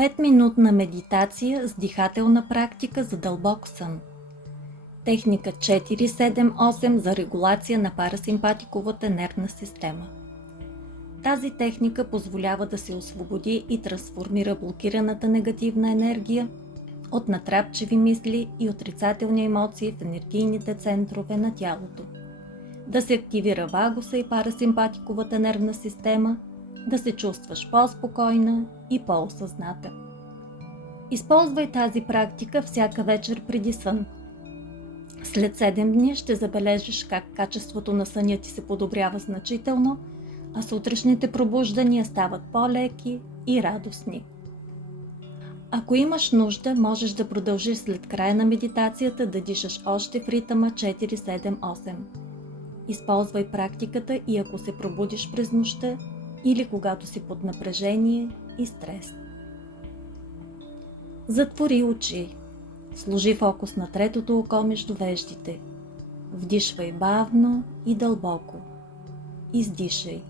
5-минутна медитация с дихателна практика за дълбок сън. Техника 4-7-8 за регулация на парасимпатиковата нервна система. Тази техника позволява да се освободи и трансформира блокираната негативна енергия от натрапчиви мисли и отрицателни емоции в енергийните центрове на тялото. Да се активира вагуса и парасимпатиковата нервна система, да се чувстваш по-спокойна и по-осъзната. Използвай тази практика всяка вечер преди сън. След 7 дни ще забележиш как качеството на съня ти се подобрява значително, а сутрешните пробуждания стават по-леки и радостни. Ако имаш нужда, можеш да продължиш след края на медитацията да дишаш още в ритъма 4-7-8. Използвай практиката и ако се пробудиш през нощта или когато си под напрежение и стрес. Затвори очи. Сложи фокус на третото око между веждите. Вдишвай бавно и дълбоко. Издишай.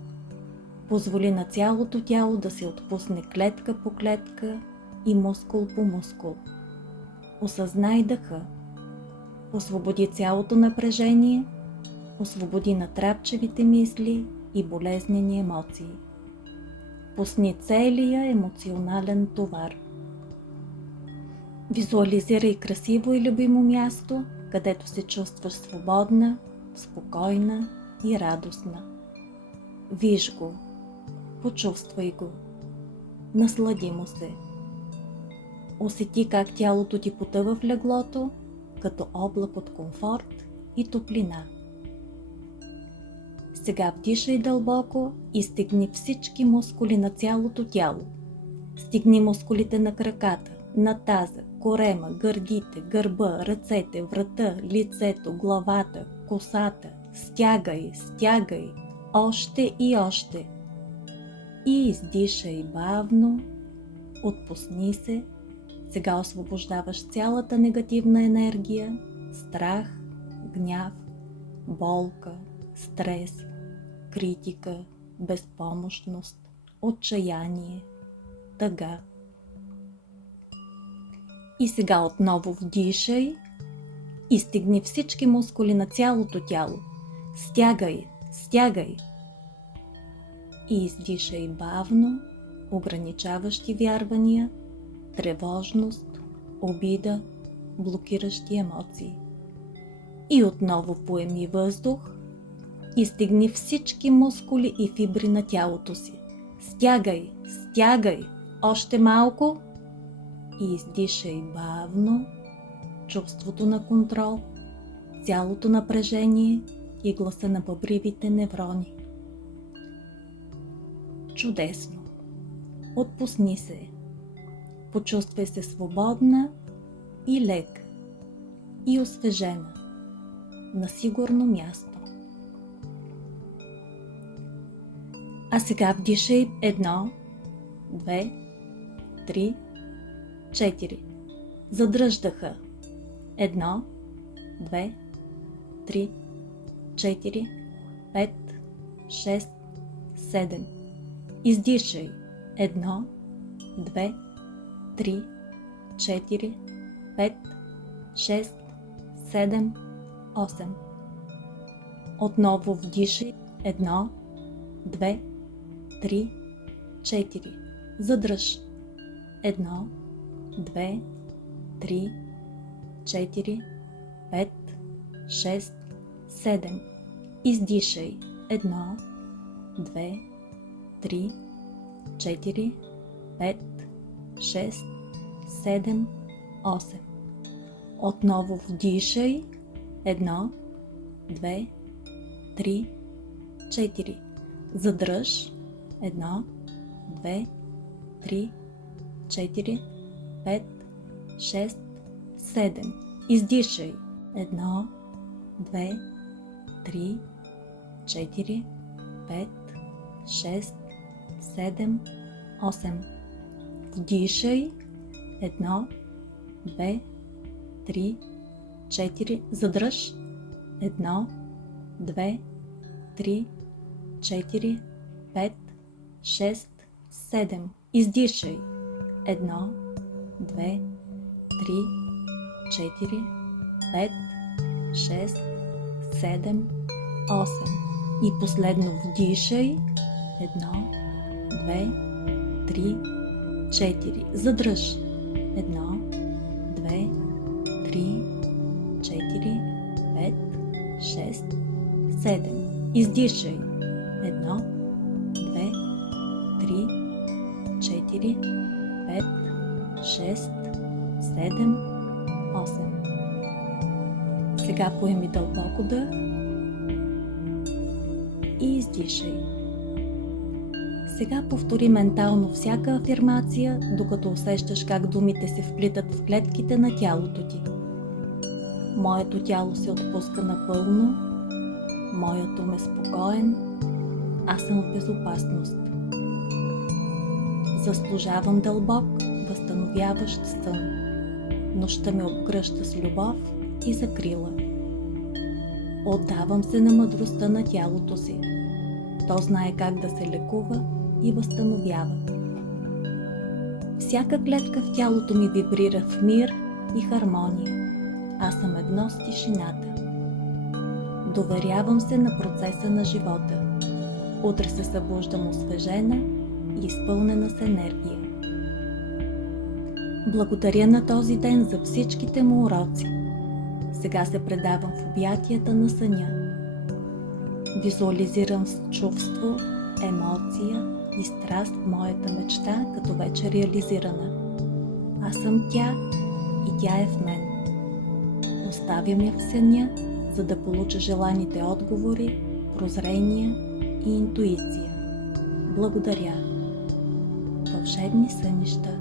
Позволи на цялото тяло да се отпусне клетка по клетка и мускул по мускул. Осъзнай дъха. Освободи цялото напрежение. Освободи натрапчевите мисли и болезнени емоции. Пусни целия емоционален товар. Визуализирай красиво и любимо място, където се чувстваш свободна, спокойна и радостна. Виж го, почувствай го, наслади му се. Усети как тялото ти потъва в леглото, като облак от комфорт и топлина. Сега вдишай дълбоко и стегни всички мускули на цялото тяло. Стигни мускулите на краката, на таза, корема, гърдите, гърба, ръцете, врата, лицето, главата, косата. Стягай, стягай, още и още. И издишай бавно, отпусни се. Сега освобождаваш цялата негативна енергия, страх, гняв, болка, стрес, критика, безпомощност, отчаяние, тъга. И сега отново вдишай и стигни всички мускули на цялото тяло. Стягай, стягай. И издишай бавно, ограничаващи вярвания, тревожност, обида, блокиращи емоции. И отново поеми въздух и стигни всички мускули и фибри на тялото си. Стягай, стягай, още малко и издишай бавно чувството на контрол, цялото напрежение и гласа на бъбривите неврони. Чудесно! Отпусни се. Почувствай се свободна и лека и освежена на сигурно място. А сега вдишай 1, 2, 3, 4. Задръж дъха. 1, 2, 3, 4, 5, 6, 7. Издишай. 1, 2, 3, 4, 5, 6, 7, 8. Отново вдишай. 1, 2, 3, 4. Задръж. 1, 2, 3, 4, 5, 6, 7. Издишай. 1, 2, 3, 4, 5, 6, 7, 8. Отново вдишай. 1, 2, 3, 4. Задръж. 1, 2, 3, 4, 5, 6, 7. Издишай. 1, 2, 3, 4, 5, 6, 7, 8. Вдишай. 1, 2, 3, 4. Задръж. 1, 2, 3, 4, 5, 6, 7. Издишай. 1, 2, 3, 4, 5, 6, 7, 8. И последно вдишай. 1, 2, 3, 4. Задръж. 1, 2, 3, 4, 5, 6, 7. Издишай. 1, 2, 3, 4, 5, 6, 7, 8. Сега поеми дълбоко дъх и издишай. Сега повтори ментално всяка афирмация, докато усещаш как думите се вплитат в клетките на тялото ти. Моето тяло се отпуска напълно, моят ум е спокоен, аз съм в безопасност. Заслужавам дълбок, възстановяващ сън. Нощта ме обгръща с любов и закрила. Отдавам се на мъдростта на тялото си. То знае как да се лекува и възстановява. Всяка клетка в тялото ми вибрира в мир и хармония. Аз съм едно с тишината. Доверявам се на процеса на живота. Утре се събуждам освежена и изпълнена с енергия. Благодаря на този ден за всичките му уроци. Сега се предавам в обятията на съня. Визуализирам с чувство, емоция и страст моята мечта като вече реализирана. Аз съм тя и тя е в мен. Оставям я в съня, за да получа желаните отговори, прозрения и интуиция. Благодаря. Вълшебни сънища.